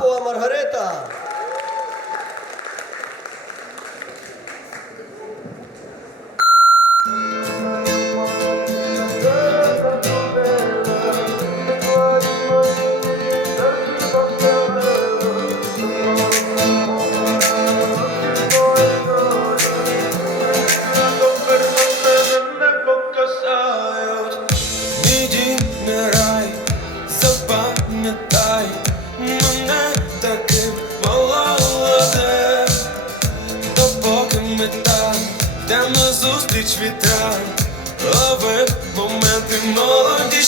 Потапова Маргарита. Рай, запам'ятай йдем назустріч вітрам, лови моменти молоді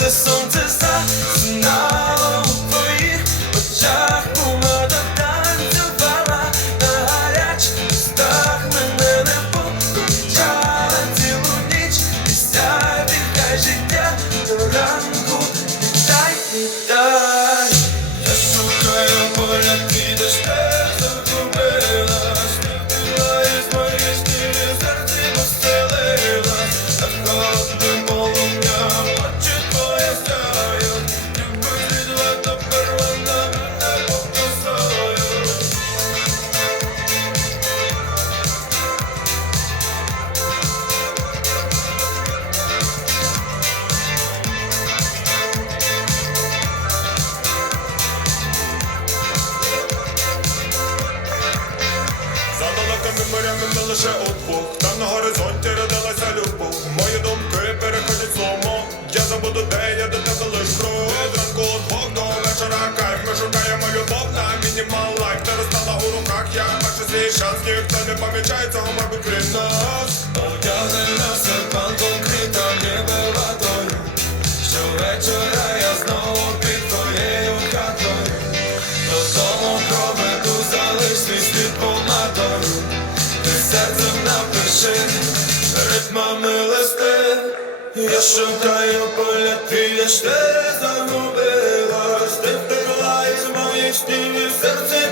де сонце зазнало у твоїх очах, помада танцювала на гарячих устах, мене не помічала цілу ніч, після дихай життя до ранку, вітай, вітай. Я шукаю поля, ти. де далекими не лише удвох Там на горизонті родилася любов. Мої думки переходять слово Я забуду, де я до тебе лиш крок Від ранку до вечора кайф. Ми шукаємо любов на мінімал лайф. Ти розстала у руках, я бачу свій шанс. Ніхто не помічає цього, мабуть, Я шукаю поля ти я ще те загубилась Ти втекла із моїх снів і в серці